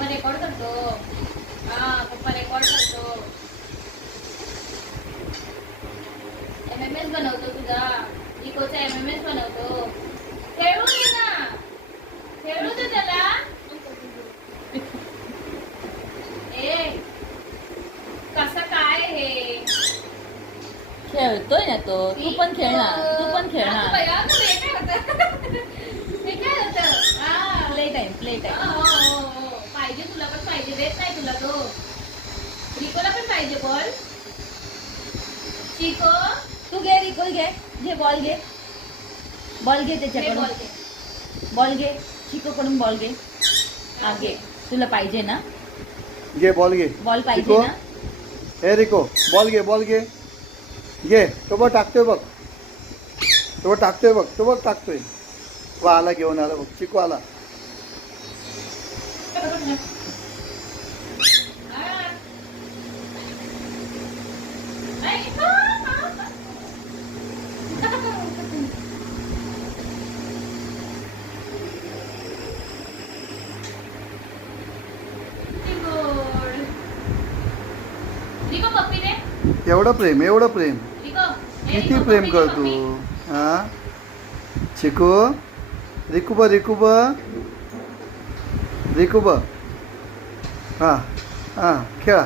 पप्पा रेकॉर्ड करतो. पप्पा रेकॉर्ड करतो. MMS बनवतो तुझा. इकोचा MMS बनवतो. खेळू दे ना. खेळू दे त्याला. कसं काय हे खेळतोय ना तो. तू पण खेळ ना. तू पण खेळ ना. प्ले टाइम पाहिजे तुला पण पाहिजे. देत नाही तुला तो. रिकोला पण पाहिजे बॉल. चिको तू घे. रिको घे बॉल घे. बॉल घे त्याच्याकडून. बॉल घे. चिको कडून बॉल घे. हा घे. तुला पाहिजे ना. घे बॉल घे. बॉल पाहिजे ना. हे रिको बॉल घे. घे. तो बघ टाकतोय बघ. तो बघ टाकतोय. वा आला घेऊन आला बघ. चिको आला. रिको पप्पी दे. एवढं प्रेम रिको किती प्रेम करतो. हा चिको. रिकूब हा खेळा.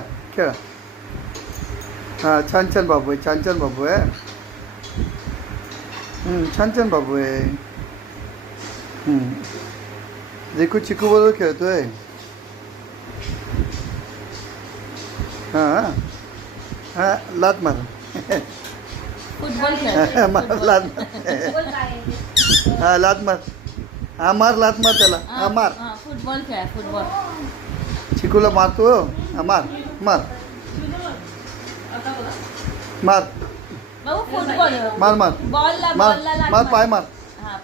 हा छान बाबू आहे. छान बाबू आहे. छान बाबू आहे. रिकू चिकू बरोबर खेळतोय. हा लात मार. फुटबॉल खेळ. मार लात हा लात मार. हा मार लात मार त्याला. हा मार. फुटबॉल खेळ. फुटबॉल. चिकूला मारतो. हा मार. बाबू फुटबॉल. मार बॉलला पाय मार.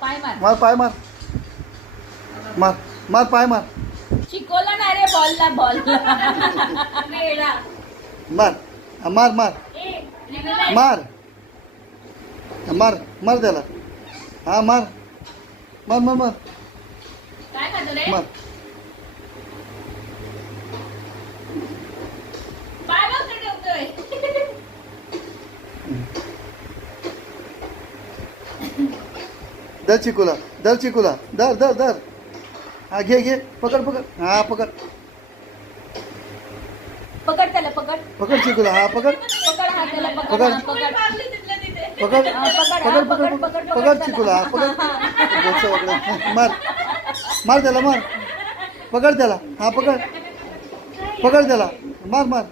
पाय मार. पाय मार. पाय मार. चिकोला नाही रे. बॉलला मार त्याला. हा मार. काय खातो रे. मार. पाय बघ ठेवतोय. धर चिकूला. धर. हा घे. पकड. हा पकड त्याला. पकड चिकूला. हा पकड. हा त्याला. पकड. मारली तिथल्या तिथे. पकड चिकूला. हा पकड. मार त्याला. मार. पकड त्याला. हा पकड त्याला. मार.